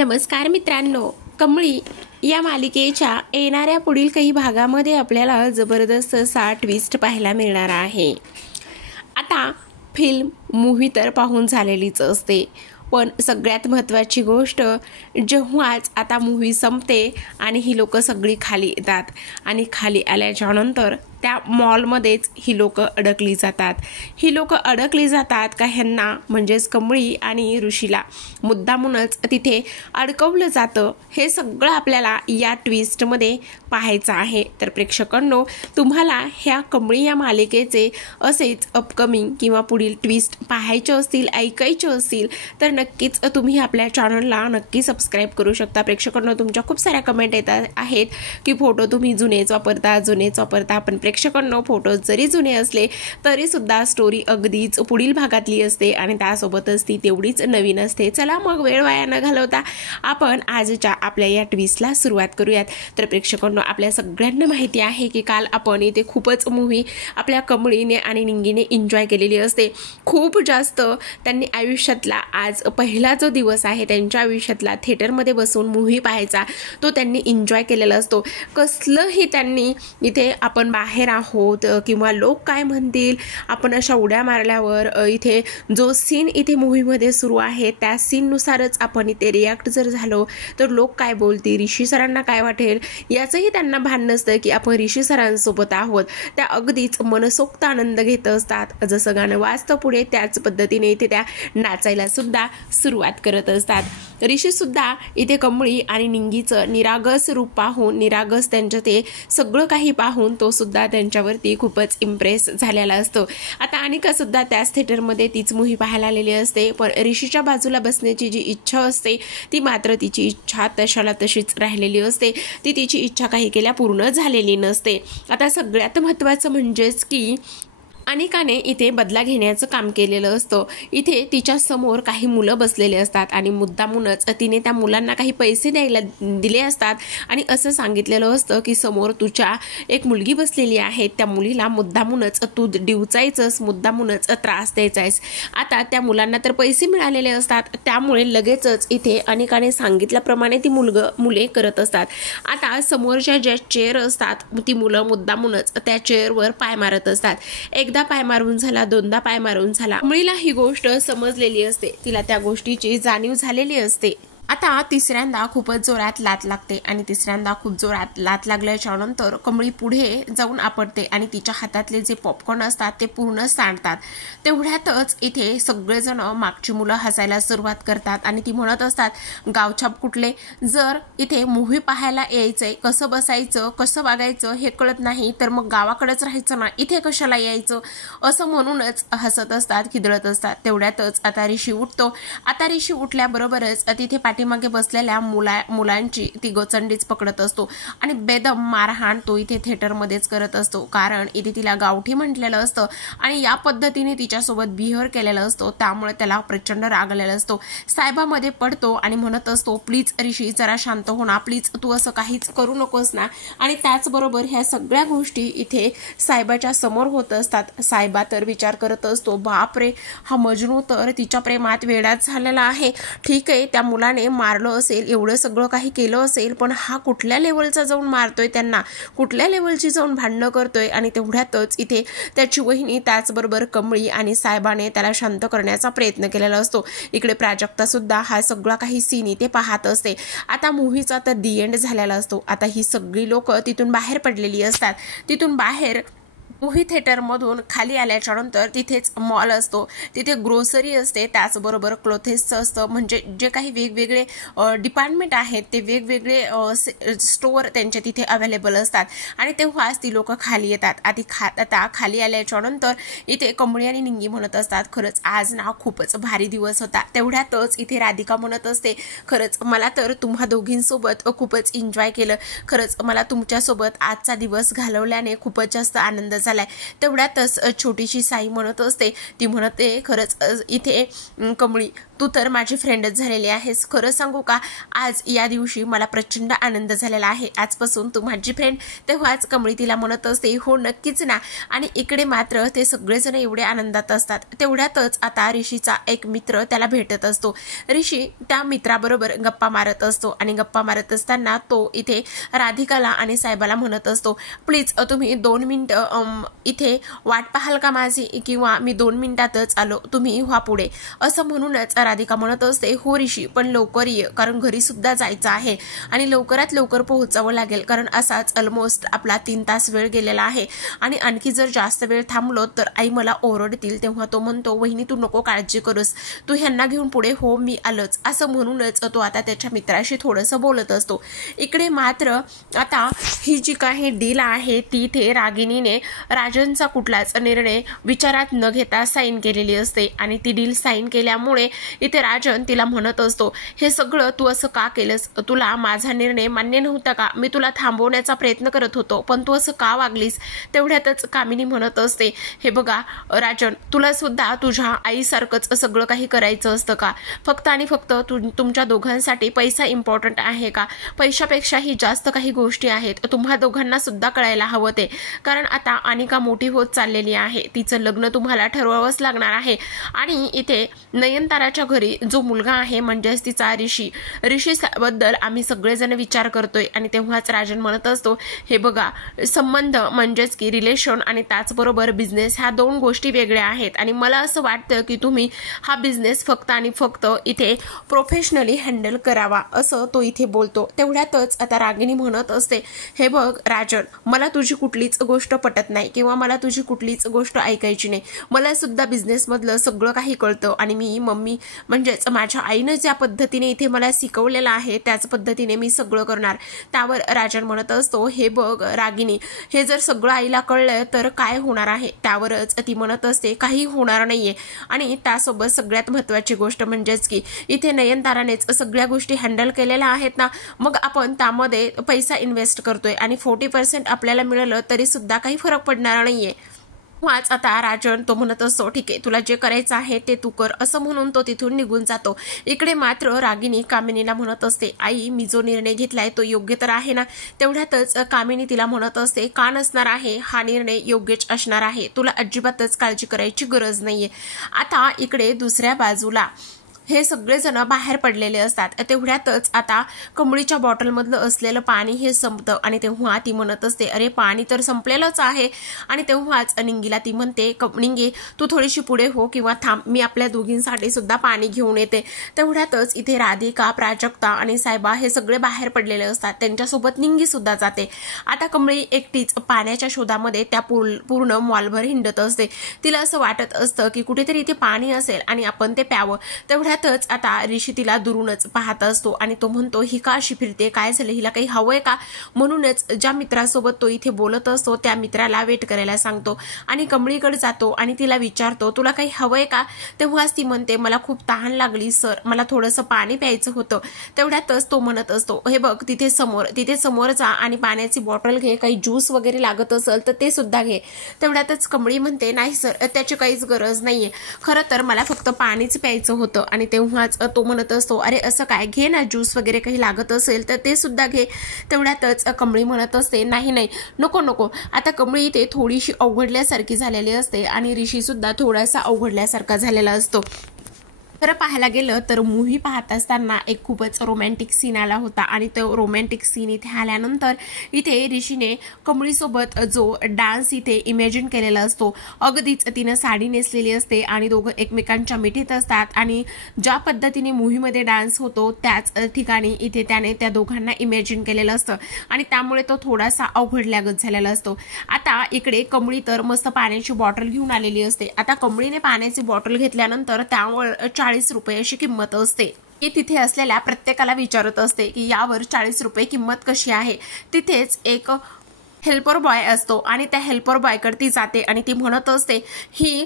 नमस्कार मित्रांनो, कमळी या मालिकेच्या येणाऱ्या पुढील काही भागामध्ये आपल्याला जबरदस्त असा ट्विस्ट पाहायला मिळणार आहे। आता मूव्ही तर पाहून झालेलीच असते, पण सगळ्यात महत्त्वाची गोष्ट जेव्हाच आता मूव्ही संपते आणि ही लोक सगळी खाली येतात आणि खाली आल्याच्या नंतर त्या मॉलमध्येच ही लोक अडकली जातात का ह्यांना म्हणजेच कमळी आणि ऋषीला मुद्दामूनच तिथे अडकवलं जातं। हे सगळं आपल्याला या ट्विस्टमध्ये पाहायचं आहे। तर प्रेक्षकांनो, तुम्हाला ह्या कमळी या मालिकेचे असेच अपकमिंग किंवा पुढील ट्विस्ट पाहायचे असतील, ऐकायचे असतील तर नक्कीच तुम्ही आपल्या चॅनलला नक्की सबस्क्राईब करू शकता। प्रेक्षकांनो, तुमच्या खूप साऱ्या कमेंट येतात आहेत की फोटो तुम्ही जुनेच वापरता, पण प्रेक्षकांनो, फोटो जरी जुने असले तरी सुद्धा स्टोरी अगदीच पुढील भागातली असते आणि त्यासोबतच ती तेवढीच नवीन असते। चला मग वेळ वाया न घालवता आपण आजच्या आपल्या या ट्विस्टला सुरुवात करूयात। तर प्रेक्षकांनो, आपल्या सगळ्यांना माहिती आहे की काल आपण इथे खूपच मूव्ही आपल्या कमळीने आणि निंगीने एन्जॉय केलेली असते। खूप जास्त त्यांनी आयुष्यातला आज पहिला जो दिवस आहे त्यांच्या आयुष्यातला थिएटरमध्ये बसून मूव्ही पाहायचा तो त्यांनी एन्जॉय केलेला असतो। कसलंही त्यांनी इथे आपण बाहेर आहोत किंवा लोक काय म्हणतील, आपण अशा उड्या मारल्यावर इथे जो सीन इथे मूव्हीमध्ये सुरू आहे त्या सीननुसारच आपण इथे रिॲक्ट जर झालो तर लोक काय बोलतील, ऋषी सरांना काय वाटेल याचंही त्यांना भान नसतं की आपण ऋषी सरांसोबत आहोत। त्या अगदीच मनसोक्त आनंद घेत असतात। जसं गाणं वाजतं पुढे त्याच पद्धतीने इथे त्या नाचायला सुद्धा सुरुवात करत असतात। ऋषी सुद्धा इथे कमळी आणि निंगीचं निरागस रूप पाहून, निरागस त्यांचं ते सगळं काही पाहून तो सुद्धा त्यांच्यावरती खूपच इम्प्रेस झालेला असतो। आता अनिका सुद्धा त्याच थिएटरमध्ये तीच मूव्ही पाहायला आलेली असते, पण ऋषीच्या बाजूला बसण्याची जी इच्छा असते ती मात्र तिची इच्छा तशाला तशीच राहिलेली असते। ती तिची इच्छा काही केल्या पूर्ण झालेली नसते। आता सगळ्यात महत्त्वाचं म्हणजेच की अनिकाने इथे बदला घेण्याचं काम केलेलं असतं। इथे तिच्या समोर काही मुलं बसलेले असतात आणि मुद्दामूनच तिने त्या मुलांना काही पैसे द्यायला दिले असतात आणि असं सांगितलेलं असतं की समोर तुझ्या एक मुलगी बसलेली आहे, त्या मुलीला मुद्दामूनच तू डिवचायचंस, मुद्दामूनच त्रास द्यायचायस। आता त्या मुलांना तर पैसे मिळालेले असतात, त्यामुळे लगेचच इथे अनिकाने सांगितल्याप्रमाणे ती मुले करत असतात। आता समोरच्या ज्या चेअर असतात ती मुलं मुद्दामूनच त्या चेअरवर पाय मारत असतात। एकदा पाय मारून झाला, दोनदा पाय मारून झाला, कमळीला ही गोष्ट समजलेली असते, तिला त्या गोष्टीची जाणीव झालेली असते। आता तिसऱ्यांदा खूपच जोरात लात लागते आणि तिसऱ्यांदा खूप जोरात लात लागल्याच्या नंतर कमळी पुढे जाऊन आपटते आणि तिच्या हातातले जे पॉपकॉर्न असतात ते पूर्ण सांडतात। तेवढ्यातच इथे सगळेजण मागची मुलं हसायला सुरुवात करतात आणि ती म्हणत असतात, गावछाप कुठले, जर इथे मूव्ही पाहायला यायचंय, कसं बसायचं कसं वागायचं हे कळत नाही तर मग गावाकडेच राहायचं ना, इथे कशाला यायचं, असं म्हणूनच हसत असतात, खिदळत असतात। तेवढ्यातच आता ऋषी उठतो। आता ऋषी उठल्याबरोबरच तिथे मागे बसलेल्या मुलांची ती गोचंडीच पकडत असतो आणि बेदम मारहाण तो इथे थिएटरमध्येच करत असतो, कारण इथे तिला गावठी म्हटलेलं असतं आणि या पद्धतीने तिच्यासोबत बिहेव्हिअर केलेलं असतो, त्यामुळे त्याला प्रचंड राग आलेला असतो। साहेबामध्ये पडतो आणि म्हणत असतो, प्लीज ऋषी जरा शांत हो ना, प्लीज तू असं काहीच करू नकोस ना। आणि त्याचबरोबर ह्या सगळ्या गोष्टी इथे साहेबाच्या समोर होत असतात। साहेबा तर विचार करत असतो, बापरे, हा मजनू तर तिच्या प्रेमात वेडाच झालेला आहे। ठीक आहे, त्या मुलाने मारलं असेल, एवढं सगळं काही केलं असेल, पण हा कुठल्या लेवलचा जाऊन मारतोय त्यांना, कुठल्या लेवलची जाऊन भांडणं करतोय। आणि तेवढ्यातच इथे त्याची वहिनी त्याचबरोबर कमळी आणि साहेबाने त्याला शांत करण्याचा प्रयत्न केलेला असतो। इकडे प्राजक्ता सुद्धा हा सगळा काही सीन इथे पाहत असते। आता मूव्हीचा तर दी एंड झालेला असतो। आता ही सगळी लोक तिथून बाहेर पडलेली असतात। तिथून बाहेर मूव्ही थिएटरमधून खाली आल्याच्या नंतर तिथेच मॉल असतो, तिथे ग्रोसरी असते, त्याचबरोबर क्लोथेसचं असतं, म्हणजे जे काही वेगवेगळे डिपार्टमेंट आहेत ते वेगवेगळे स्टोअर त्यांच्या तिथे अवेलेबल असतात आणि तेव्हाच ती लोक खाली येतात। आता खाली आल्याच्या नंतर इथे कमळी आणि निंगी म्हणत असतात, खरंच आज ना खूपच भारी दिवस होता। तेवढ्यातच इथे राधिका म्हणत असते, खरंच मला तर तुम्हा दोघींसोबत खूपच एन्जॉय केलं, खरंच मला तुमच्यासोबत आजचा दिवस घालवल्याने खूपच जास्त आनंद झाला। तेवढ्यातच छोटीशी साई म्हणत असते, ती म्हणते, खरंच इथे कमळी तू तर माझी फ्रेंडच झालेली आहेस. खरं सांगू का, आज या दिवशी मला प्रचंड आनंद झालेला आहे. आजपासून तू माझी फ्रेंड. तेव्हाच कमळी तिला म्हणत असते, हो नक्कीच ना. आणि इकडे मात्र ते सगळेजण एवढे आनंदात असतात. तेवढ्यातच आता ऋषीचा एक मित्र त्याला भेटत असतो. ऋषी त्या मित्राबरोबर गप्पा मारत असतो आणि गप्पा मारत असताना तो इथे राधिकाला आणि साहेबाला म्हणत असतो, प्लीज तुम्ही 2 मिनिटं इथे वाट पाहाल का माझी, किंवा मी 2 मिनिटातच आलो, तुम्ही व्हा पुढे. असं म्हणूनच राधिका म्हणत असते, हो ऋषी पण लवकर ये, कारण घरी सुद्धा जायचं आहे आणि लवकरात लवकर पोहोचावं लागेल, कारण असाच ऑलमोस्ट आपला 3 तास वेळ गेलेला आहे आणि आणखी जर जास्त वेळ थांबलो तर आई मला ओरडतील. तेव्हा तो म्हणतो, वहिनी तू नको काळजी करूस, तू ह्यांना घेऊन पुढे हो, मी आलोच. असं म्हणूनच तो आता त्याच्या मित्राशी थोडंसं बोलत असतो. इकडे मात्र आता ही जी काही डील आहे ती इथे रागिणीने राजनचा कुठलाच निर्णय विचारात न घेता साईन केलेली असते आणि ती डील साईन केल्यामुळे इथे राजन तिला म्हणत असतो, हे सगळं तू असं का केलंस, तुला माझा निर्णय मान्य नव्हता का, मी तुला थांबवण्याचा प्रयत्न करत होतो पण तू असं का वागलीस. तेवढ्यातच कामिनी म्हणत असते, हे बघा राजन, तुला सुद्धा तुझ्या आईसारखंच सगळं काही करायचं असतं का, फक्त आणि फक्त तुमच्या दोघांसाठी पैसा इम्पॉर्टंट आहे का, पैशापेक्षाही जास्त काही गोष्टी आहेत, तुम्हा दोघांना सुद्धा कळायला हवं ते. कारण आता अनिका मोठी होत चाललेली आहे, तिचं लग्न तुम्हाला ठरवावंच लागणार आहे आणि इथे नयनताराच्या घरी जो मुलगा आहे म्हणजेच तिचा ऋषी बद्दल आम्ही सगळेजण विचार करतोय. आणि तेव्हाच राजन म्हणत असतो, हे बघा संबंध म्हणजेच की रिलेशन आणि त्याचबरोबर बिझनेस ह्या 2 गोष्टी वेगळ्या आहेत आणि मला असं वाटतं की तुम्ही हा बिझनेस फक्त आणि फक्त इथे प्रोफेशनली हँडल करावा, असं तो इथे बोलतो. तेवढ्यातच आता रागिणी म्हणत असते, हे बघ राजन, मला तुझी कुठलीच गोष्ट पटत नाही किंवा मला तुझी कुठलीच गोष्ट ऐकायची नाही. मला सुद्धा बिझनेसमधलं सगळं काही कळतं आणि मी मम्मी म्हणजेच माझ्या आईनं ज्या पद्धतीने इथे मला शिकवलेलं आहे त्याच पद्धतीने मी सगळं करणार. त्यावर राजन म्हणत असतो, हे बघ रागिणी, हे जर सगळं आईला कळलं तर काय होणार आहे. त्यावरच ती म्हणत असते, काही होणार नाहीये. आणि त्यासोबत सगळ्यात महत्त्वाची गोष्ट म्हणजेच की इथे नयनतारानेच सगळ्या गोष्टी हँडल केलेल्या आहेत ना, मग आपण त्यामध्ये पैसा इन्व्हेस्ट करतोय आणि 40% आपल्याला मिळालं तरी सुद्धा काही फरक पडणार नाहीये. वाच आता राजन तो म्हणत असतो, ठीक आहे तुला जे करायचं आहे ते तू कर, असं म्हणून तो तिथून निघून जातो. इकडे मात्र रागिणी कामिनीला म्हणत असते, आई मी जो निर्णय घेतलाय तो योग्य तर आहे ना. तेवढ्यातच कामिनी तिला म्हणत असते, का नसणार आहे, हा निर्णय योग्यच असणार आहे, तुला अजिबातच काळजी करायची गरज नाहीये. आता इकडे दुसऱ्या बाजूला हे सगळेजण बाहेर पडलेले असतात. तेवढ्यातच आता कमळीच्या बॉटलमधलं असलेलं पाणी हे संपतं आणि तेव्हा ती म्हणत असते, अरे पाणी तर संपलेलंच आहे. आणि तेव्हाच निंगीला ती म्हणते, निंगे तू थोडीशी पुढे हो किंवा थांब, मी आपल्या दोघींसाठी सुद्धा पाणी घेऊन येते. तेवढ्यातच इथे राधिका, प्राजक्ता आणि साहेबा हे सगळे बाहेर पडलेले असतात. त्यांच्यासोबत निंगी सुद्धा जाते. आता कमळी एकटीच पाण्याच्या शोधामध्ये त्या पूर्ण मॉलभर हिंडत असते. तिला असं वाटत असतं की कुठेतरी इथे पाणी असेल आणि आपण ते प्यावं. तेवढ्यातच आता ऋषी तिला दुरूनच पाहत असतो आणि तो म्हणतो, ही का अशी फिरते, काय झालं, हिला काही हवंय का. म्हणूनच ज्या मित्रासोबत तो इथे बोलत असतो त्या मित्राला वेट करायला सांगतो आणि कमळीकडे जातो आणि तिला विचारतो, तुला काही हवंय का. तेव्हाच ती म्हणते, मला खूप तहान लागली सर, मला थोडंसं पाणी प्यायचं होतं. तेवढ्यातच तो म्हणत असतो, हे बघ तिथे समोर जा आणि पाण्याची बॉटल घे, काही ज्यूस वगैरे लागत असेल तर ते सुद्धा घे. तेवढ्यातच कमळी म्हणते, नाही सर त्याची काहीच गरज नाहीये, खरं तर मला फक्त पाणीच प्यायचं होतं. आणि तेव्हाच तो म्हणत असतो, अरे असं काय, घे ना ज्यूस वगैरे काही लागत असेल तर ते सुद्धा घे. तेवढ्यातच कमळी म्हणत असते, नाही नको. आता कमळी इथे थोडीशी अवघडल्यासारखी झालेली असते आणि ऋषी सुद्धा थोडासा अवघडल्यासारखा झालेला असतो. खरं पाहायला गेलं तर मूव्ही पाहत असताना एक खूपच रोमॅन्टिक सीन आला होता आणि तो रोमॅन्टिक सीन इथे आल्यानंतर इथे ऋषीने कमळीसोबत जो डान्स इथे इमॅजिन केलेला असतो, अगदीच तिनं साडी नेसलेली असते आणि दोघं एकमेकांच्या मिठीत असतात आणि ज्या पद्धतीने मूव्हीमध्ये डान्स होतो त्याच ठिकाणी इथे त्याने त्या दोघांना इमॅजिन केलेलं असतं आणि त्यामुळे तो थोडासा अवघडल्यागत झालेला असतो. आता इकडे कमळी तर मस्त पाण्याची बॉटल घेऊन आलेली असते. आता कमळीने पाण्याची बॉटल घेतल्यानंतर त्यावर 40 रुपये अशी किंमत असते. ती तिथे असलेल्या प्रत्येकाला विचारत असते की यावर 40 रुपये किंमत कशी आहे. तिथेच एक हेल्पर बॉय असतो आणि त्या हेल्पर बॉयकडे ती जाते आणि ती म्हणत असते, ही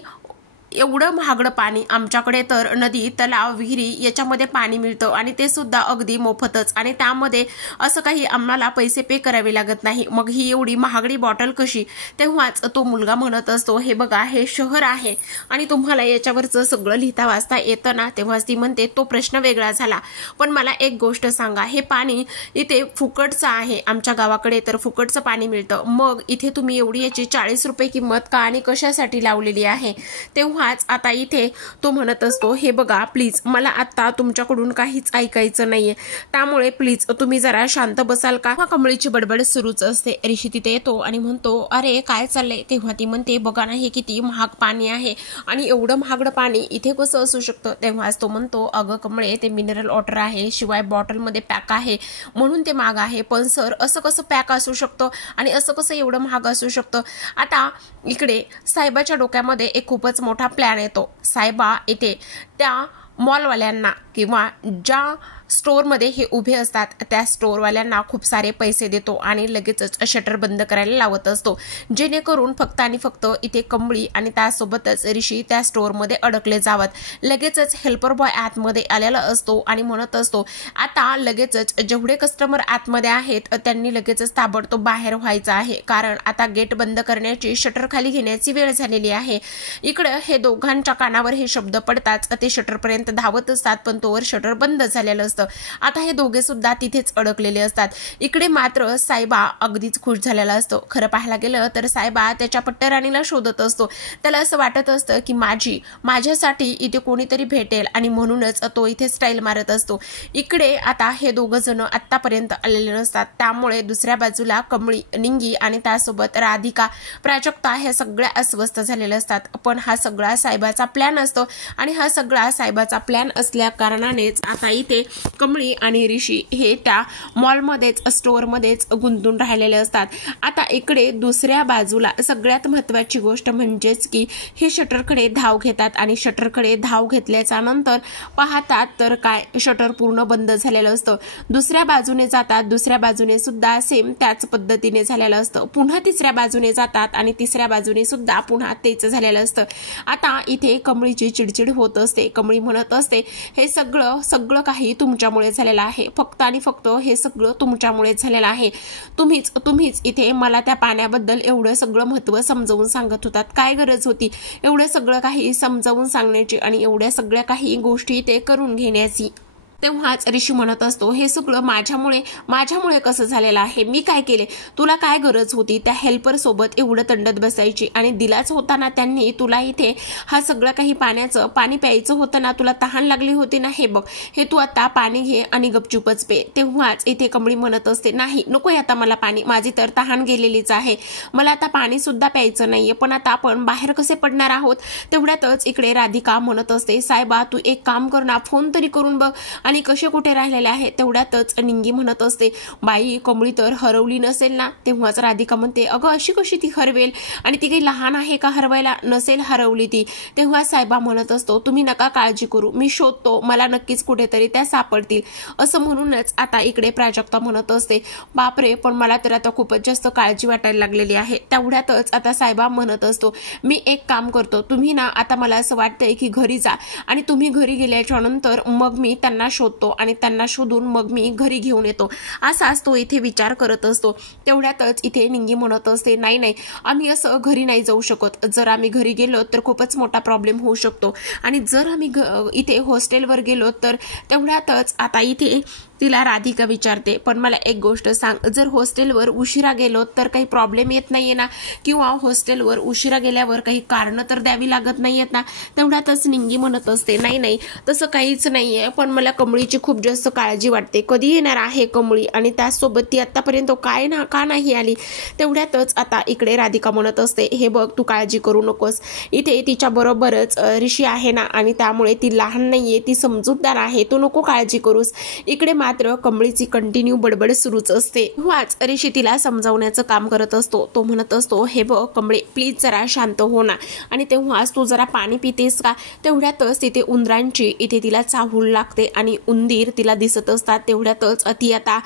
एवढं महागडं पाणी आमच्याकडे तर नदी, तलाव, विहिरी याच्यामध्ये पाणी मिळतं आणि ते सुद्धा अगदी मोफतच, आणि त्यामध्ये असं काही आम्हाला पैसे पे करावे लागत नाही, मग ही एवढी महागडी बॉटल कशी? तेव्हाच तो मुलगा म्हणत असतो, हे बघा हे शहर आहे आणि तुम्हाला याच्यावरचं सगळं लिहिता वाचता येतं ना? तेव्हाच ती म्हणते, तो प्रश्न वेगळा झाला, पण मला एक गोष्ट सांगा, हे पाणी इथे फुकटचं आहे, आमच्या गावाकडे तर फुकटचं पाणी मिळतं, मग इथे तुम्ही एवढी याची 40 रुपये किंमत का आणि कशासाठी लावलेली आहे? तेव्हाच आता इथे तो म्हणत असतो, हे बघा प्लीज, मला आता तुमच्याकडून काहीच ऐकायचं नाहीये, त्यामुळे प्लीज तुम्ही जरा शांत बसाल का? कमळीची बडबड सुरूच असते. ऋषी तिथे येतो आणि म्हणतो, अरे काय चाललंय? तेव्हा ती म्हणते, बघा ना हे किती महाग पाणी आहे आणि एवढं महागडं पाणी इथे कसं असू शकतं? तेव्हाच तो म्हणतो, अगं कमळे, ते मिनरल वॉटर आहे, शिवाय बॉटलमध्ये पॅक आहे म्हणून ते महाग आहे, पण सर असं कसं पॅक असू शकतं आणि असं कसं एवढं महाग असू शकतं? आता इकडे साहेबाच्या डोक्यामध्ये एक खूपच मोठा प्लॅन येतो. साहेबा इथे त्या मॉलवाल्यांना किंवा ज्या स्टोअरमध्ये हे उभे असतात त्या स्टोअरवाल्यांना खूप सारे पैसे देतो आणि लगेचच शटर बंद करायला लावत असतो, जेणेकरून फक्त आणि फक्त इथे कमळी आणि त्यासोबतच ऋषी त्या स्टोअरमध्ये अडकले जावत. लगेचच हेल्पर बॉय आतमध्ये आलेला असतो आणि म्हणत असतो, आता लगेचच जेवढे कस्टमर आतमध्ये आहेत त्यांनी लगेचच ताबडतोब बाहेर व्हायचं आहे, कारण आता गेट बंद करण्याची, शटर खाली घेण्याची वेळ झालेली आहे. इकडे हे दोघांच्या कानावर हे शब्द पडताच ते शटरपर्यंत धावत असतात, पण तोवर शटर बंद झालेलं असतं. आता हे दोघे सुद्धा तिथेच अडकलेले असतात. इकडे मात्र साहेबा अगदीच खुश झालेला असतो. खरं पाहायला गेलं तर साहेबा त्याच्या पट्टराणीला शोधत असतो. त्याला असं वाटत असतं की माझ्यासाठी इथे कोणीतरी भेटेल आणि म्हणूनच तो इथे स्टाईल मारत असतो. इकडे आता हे दोघं जण आतापर्यंत आलेले नसतात, त्यामुळे दुसऱ्या बाजूला कमळी, निंगी आणि त्यासोबत राधिका, प्राजक्ता हे सगळ्या अस्वस्थ झालेले असतात. पण हा सगळा साहेबाचा प्लॅन असतो आणि हा सगळा साहेबाचा प्लॅन असल्या कारणानेच आता इथे कमळी आणि ऋषी हे त्या मॉलमध्येच, स्टोअरमध्येच गुंतून राहिलेले असतात. आता इकडे दुसऱ्या बाजूला सगळ्यात महत्त्वाची गोष्ट म्हणजेच की हे शटरकडे धाव घेतात आणि शटरकडे धाव घेतल्याच्या नंतर पाहतात तर काय, शटर पूर्ण बंद झालेलं असतं. दुसऱ्या बाजूने जातात, दुसऱ्या बाजूने सुद्धा सेम त्याच पद्धतीने झालेलं असतं. पुन्हा तिसऱ्या बाजूने जातात आणि तिसऱ्या बाजूने सुद्धा पुन्हा तेच झालेलं असतं. आता इथे कमळीची चिडचिड होत असते. कमळी म्हणत असते, हे सगळं काही तुमच्यामुळे झालेलं आहे, फक्त आणि फक्त हे सगळं तुमच्यामुळे झालेलं आहे. तुम्हीच इथे मला त्या पाण्याबद्दल एवढं सगळं महत्त्व समजावून सांगत होतात. काय गरज होती एवढं सगळं काही समजावून सांगण्याची आणि एवढ्या सगळ्या काही गोष्टी ते करून घेण्याची? तेव्हाच ऋषी म्हणत असतो, हे सगळं माझ्यामुळे कसं झालेलं आहे? मी काय केले? तुला काय गरज होती त्या हेल्पर सोबत एवढं तंडत बसायची? आणि दिलाच होता ना त्यांनी तुला इथे हा सगळं काही पाणी प्यायचं होतं ना, तुला तहान लागली होती ना, हे बघ, हे तू आता पाणी घे आणि गपचूपच पे. तेव्हाच इथे कमळी म्हणत असते, नाही नकोय आता मला पाणी, माझी तर तहान गेलेलीच आहे, मला आता पाणी सुद्धा प्यायचं नाहीये, पण आता आपण बाहेर कसे पडणार आहोत? तेवढ्यातच इकडे राधिका म्हणत असते, साहेबा तू एक काम कर ना, फोन तरी करून बघ आणि कसे कुठे राहिलेले आहे. तेवढ्यातच निंगी म्हणत असते, बाई कमळी तर हरवली नसेल ना? तेव्हाच राधिका म्हणते, अगं अशी कशी ती हरवेल, आणि ती काही लहान आहे का हरवायला? नसेल हरवली ती. तेव्हा साहेबा म्हणत असतो, तुम्ही नका काळजी करू, मी शोधतो, मला नक्कीच कुठेतरी त्या सापडतील. असं म्हणूनच आता इकडे प्राजक्ता म्हणत असते, बापरे, पण मला तर आता खूपच जास्त काळजी वाटायला लागलेली आहे. तेवढ्यातच आता साहेबा म्हणत असतो, मी एक काम करतो, तुम्ही ना आता मला असं वाटतंय की घरी जा आणि तुम्ही घरी गेल्याच्या नंतर मग मी त्यांना शोधतो आणि त्यांना शोधून मग मी घरी घेऊन येतो. असाच तो इथे विचार करत असतो. तेवढ्यातच इथे निंगी म्हणत असते, नाही आम्ही असं घरी नाही जाऊ शकत, जर आम्ही घरी गेलो तर खूपच मोठा प्रॉब्लेम होऊ शकतो आणि जर आम्ही इथे हॉस्टेलवर गेलो तर. तेवढ्यातच आता इथे तिला राधिका विचारते, पण मला एक गोष्ट सांग, जर हॉस्टेलवर उशिरा गेलो तर काही प्रॉब्लेम येत नाहीये ना, किंवा हॉस्टेलवर उशिरा गेल्यावर काही कारण तर द्यावी लागत नाहीयेत ना? तेवढ्यातच निंगी म्हणत असते, नाही तसं काहीच नाहीये, पण मला कमळीची खूप जास्त काळजी वाटते, कधी येणार आहे कमळी आणि त्यासोबत ती आतापर्यंत का नाही आली? तेवढ्यातच आता इकडे राधिका म्हणत असते, हे बघ तू काळजी करू नकोस, इथे तिच्या बरोबरच ऋषी आहे ना आणि त्यामुळे ती लहान नाहीये, ती समजूतदार आहे, तू नको काळजी करूस. इकडे मात्र कमळीची कंटिन्यू बडबड सुरूच असते. तेव्हाच ऋषी तिला समजावण्याचं काम करत असतो. तो म्हणत असतो, हे बघ कमळे, प्लीज जरा शांत हो ना. आणि तेव्हाच तू जरा पाणी पितेस का. तेवढ्यातच तिथे उंदरांची इथे तिला चाहूल लागते आणि उंदीर तिला दिसत असतात. तेवढ्यातच ती आता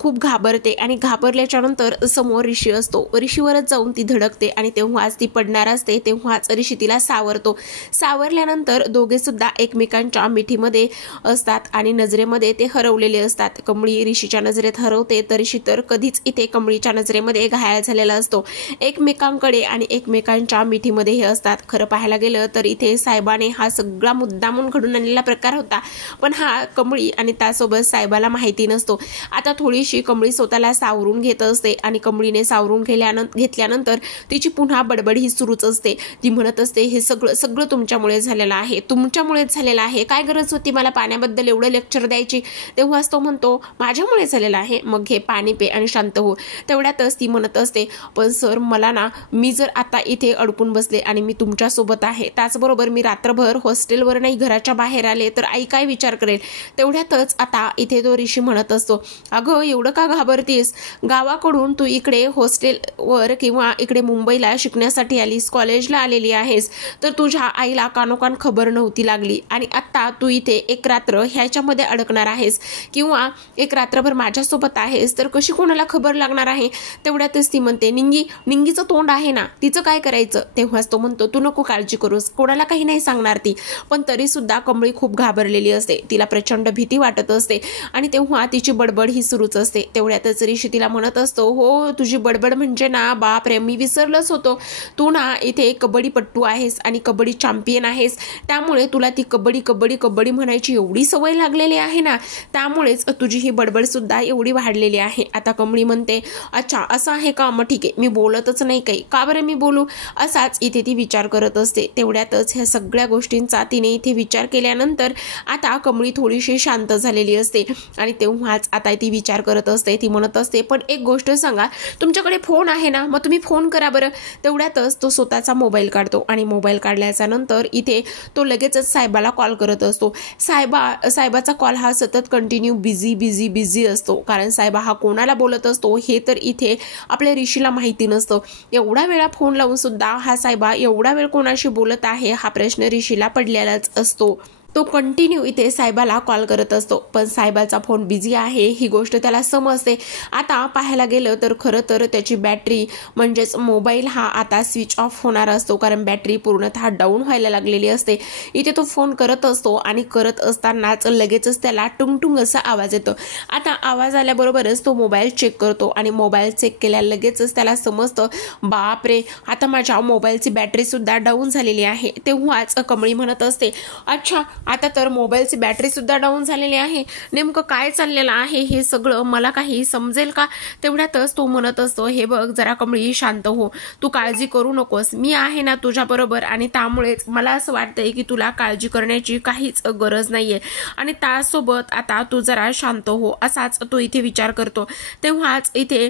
खूप घाबरते आणि घाबरल्याच्या नंतर समोर ऋषी असतो. ऋषीवरच जाऊन ती धडकते आणि तेव्हाच ती पडणार असते. तेव्हाच ऋषी तिला सावरतो. सावरल्यानंतर दोघे सुद्धा एकमेकांच्या मिठीमध्ये असतात आणि नजरेमध्ये ते हरवलेले असतात. कमळी ऋषीच्या नजरेत हरवते तर ऋषी तर कधीच इथे कमळीच्या नजरेमध्ये घायल झालेला असतो. एकमेकांकडे आणि एकमेकांच्या मिठीमध्ये हे असतात. खरं पाहायला गेलं तर इथे साहेबाने हा सगळा मुद्दामून घडून आणलेला प्रकार होता, पण हा कमळी आणि त्यासोबत साहेबाला माहिती नसतो. आता थोडीशी कमळी स्वतःला सावरून घेत असते आणि कमळीने सावरून घेतल्यानंतर तिची पुन्हा बडबड ही सुरूच असते. ती म्हणत असते, हे सगळं तुमच्यामुळे झालेलं आहे, तुमच्यामुळेच झालेलं आहे. काय गरज होती मला पाण्याबद्दल एवढं लेक्चर द्यायची. तेव्हाच तो म्हणतो, माझ्यामुळे झालेलं आहे, मग घे पाणी पे आणि शांत हो. तेवढ्यातच ती म्हणत असते, पण सर मला ना, मी जर आता इथे अडकून बसले आणि मी तुमच्यासोबत आहे, त्याचबरोबर मी रात्रभर हॉस्टेलवर नाही घराच्या बाहेर आले तर आई काय विचार करेल. तेवढ्यातच आता इथे तो ऋषी म्हणत असतो, अगं एवढं का घाबरतीस. गावाकडून तू इकडे हॉस्टेलवर किंवा इकडे मुंबईला शिकण्यासाठी आलीस, कॉलेजला आलेली आहेस, तर तुझ्या आईला कानोकान खबर नव्हती लागली आणि आता तू इथे एक रात्र ह्याच्यामध्ये अडकणार आहेस किंवा एक रात्रभर माझ्यासोबत आहेस, तर कशी कोणाला खबर लागणार आहे. तेवढ्यातच ती म्हणते, निंगीचं तोंड आहे ना, तिचं काय करायचं. तेव्हाच तो म्हणतो, तू नको काळजी करूस, कोणाला काही नाही सांगणार ती. पण तरी सुद्धा कमळी खूप घाबरलेली असते. तिला प्रचंड भीती वाटत असते आणि तेव्हा तिची बडबड ही सुरूच असते. तेवढ्यातच ऋषी तिला म्हणत असतो, हो तुझी बडबड म्हणजे ना, बाप रे, मी विसरलंच होतो, तू ना इथे कबड्डीपट्टू आहेस आणि कबड्डी चॅम्पियन आहेस, त्यामुळे तुला ती कबड्डी म्हणायची एवढी सवय लागलेली आहे ना, त्यामुळेच तुझी ही बडबड सुद्धा एवढी वाढलेली आहे. आता कमळी म्हणते, अच्छा असं आहे का, मग ठीक आहे, मी बोलतच नाही काही, का बरं मी बोलू, असाच इथे ती विचार करत असते. तेवढ्यातच ह्या सगळ्या गोष्टींचा तिने इथे विचार केल्यानंतर आता कमळी थोडीशी शांत झालेली असते आणि तेव्हाच आता ती विचार करत असते. ती म्हणत असते, पण एक गोष्ट सांगा, तुमच्याकडे फोन आहे ना, मग तुम्ही फोन करा बरं. तेवढ्यातच तो स्वतःचा मोबाईल काढतो आणि मोबाईल काढल्याच्या नंतर इथे तो लगेचच साहेबाला कॉल करत असतो. साहेबाचा कॉल हा सतत कंटिन्यू बिझी असतो, कारण साहेबा हा कोणाला बोलत असतो हे तर इथे आपल्या ऋषीला माहिती नसतं. एवढा वेळा फोन लावून सुद्धा हा साहेबा एवढा वेळ कोणाशी बोलत आहे हा प्रश्न ऋषीला पडलेलाच असतो. तो कंटिन्यू इथे साहेबाला कॉल करत असतो, पण साहेबाचा फोन बिझी आहे ही गोष्ट त्याला समजते. आता पाहायला गेलं तर खरं तर त्याची बॅटरी म्हणजेच मोबाईल हा आता स्विच ऑफ होणार असतो, कारण बॅटरी पूर्णतः डाऊन व्हायला लागलेली असते. इथे तो फोन करत असतो आणि करत असतानाच लगेचच त्याला टुंगटुंग असा आवाज येतो. आता आवाज आल्याबरोबरच तो मोबाईल चेक करतो आणि मोबाईल चेक केल्या लगेचच त्याला समजतं, बाप रे, आता माझ्या मोबाईलची बॅटरी सुद्धा डाऊन झालेली आहे. तेव्हाच कमळी म्हणत असते, अच्छा आता तर मोबाईलची बॅटरी सुद्धा डाऊन झालेली आहे, नेमकं काय चाललेलं आहे हे सगळं मला काही समजेल का. तेवढ्यातच तो म्हणत असतो, हे बघ जरा कमळी शांत हो, तू काळजी करू नकोस, मी आहे ना तुझ्या बरोबर आणि त्यामुळेच मला असं वाटतंय की तुला काळजी करण्याची काहीच गरज नाहीये आणि त्यासोबत आता तू जरा शांत हो, असाच तो इथे विचार करतो. तेव्हाच इथे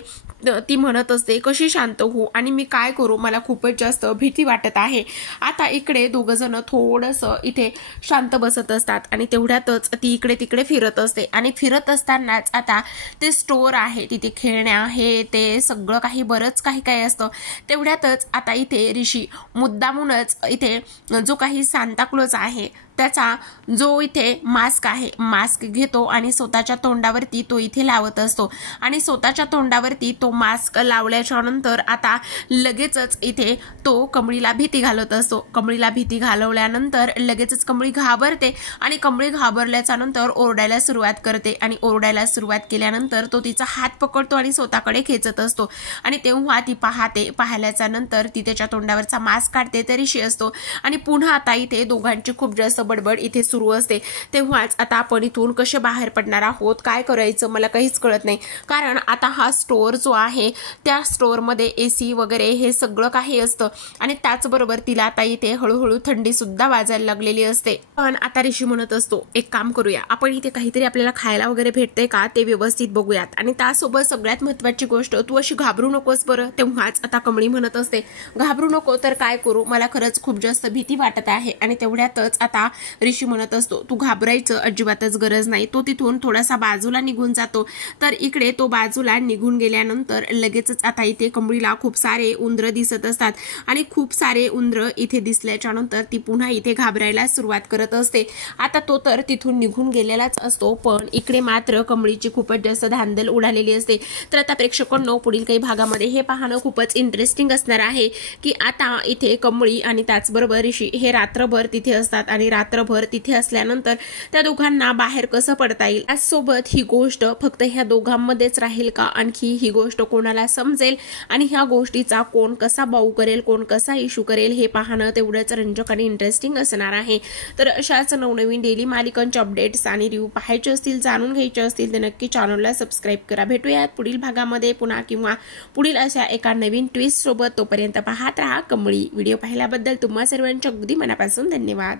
ती म्हणत असते, कशी शांत हो आणि मी काय करू, मला खूपच जास्त भीती वाटत आहे. आता इकडे दोघं जण थोडंसं इथे शांत बसत असतात आणि तेवढ्यातच ती इकडे तिकडे फिरत असते आणि फिरत असतानाच आता ते स्टोअर आहे, तिथे खेळण्या हे ते सगळं काही बरंच काही काय असतं. तेवढ्यातच आता इथे ऋषी मुद्दामूनच इथे जो काही सांताक्लॉज आहे त्याचा जो इथे मास्क आहे, मास्क घेतो आणि स्वतःच्या तोंडावरती तो इथे लावत असतो आणि स्वतःच्या तोंडावरती तो मास्क लावल्याच्या नंतर आता लगेचच इथे तो कमळीला भीती घालत असतो. कमळीला भीती घालवल्यानंतर लगेचच कमळी घाबरते आणि कमळी घाबरल्याच्या नंतर ओरडायला सुरुवात करते आणि ओरडायला सुरुवात केल्यानंतर तो तिचा हात पकडतो आणि स्वतःकडे खेचत असतो आणि तेव्हा ती पाहिल्याच्या नंतर ती त्याच्या तोंडावरचा मास्क काढते तरी ऋषी असतो आणि पुन्हा आता इथे दोघांची खूप जास्त बडबड इथे सुरू असते. तेव्हाच आता आपण इथून कसे बाहेर पडणार आहोत, काय करायचं मला काहीच कळत नाही, कारण आता हा स्टोअर जो आहे त्या स्टोअरमध्ये एसी वगैरे हे सगळं काही असतं आणि त्याचबरोबर तिला आता इथे हळूहळू थंडी सुद्धा वाजायला लागलेली असते. पण आता ऋषी म्हणत असतो, एक काम करूया, आपण इथे काहीतरी आपल्याला खायला वगैरे भेटतंय का ते व्यवस्थित बघूयात आणि त्यासोबत सगळ्यात महत्त्वाची गोष्ट, तू अशी घाबरू नकोस बरं. तेव्हाच आता कमळी म्हणत असते, घाबरू नको तर काय करू, मला खरंच खूप जास्त भीती वाटत आहे आणि तेवढ्यातच आता ऋषी म्हणत असतो तू घाबरायचं अजिबातच गरज नाही. तो तिथून थोडासा बाजूला निघून जातो. तर इकडे तो बाजूला निघून गेल्यानंतर लगेचच आता इथे कमळीला खूप सारे उंदरं दिसत असतात आणि खूप सारे उंदरं इथे दिसल्याच्या नंतर ती पुन्हा इथे घाबरायला सुरुवात करत असते. आता तो तर तिथून निघून गेलेलाच असतो, पण इकडे मात्र कमळीची खूपच जास्त धांदल उडालेली असते. तर आता प्रेक्षकांनो पुढील काही भागामध्ये हे पाहणं खूपच इंटरेस्टिंग असणार आहे की आता इथे कमळी आणि त्याचबरोबर ऋषी हे रात्रभर तिथे असतात आणि रात्रभर तिथे असल्यानंतर त्या दोघांना बाहेर कसं पडता येईल. त्याचसोबत ही गोष्ट फक्त ह्या दोघांमध्येच राहील का, आणखी ही गोष्ट कोणाला समजेल आणि ह्या गोष्टीचा कोण कसा बाऊ करेल, कोण कसा इश्यू करेल हे पाहणं तेवढंच रंजक आणि इंटरेस्टिंग असणार आहे. तर अशाच नवनवीन डेली मालिकांचे अपडेट्स आणि रिव्ह्यू पाहायचे असतील, जाणून घ्यायचे असतील तर नक्की चॅनलला सबस्क्राईब करा. भेटूयात पुढील भागामध्ये पुन्हा किंवा पुढील अशा एका नवीन ट्विस्ट सोबत. तोपर्यंत पाहत राहा कमळी. व्हिडिओ पाहिल्याबद्दल तुम्हा सर्वांचे अगदी मनापासून धन्यवाद.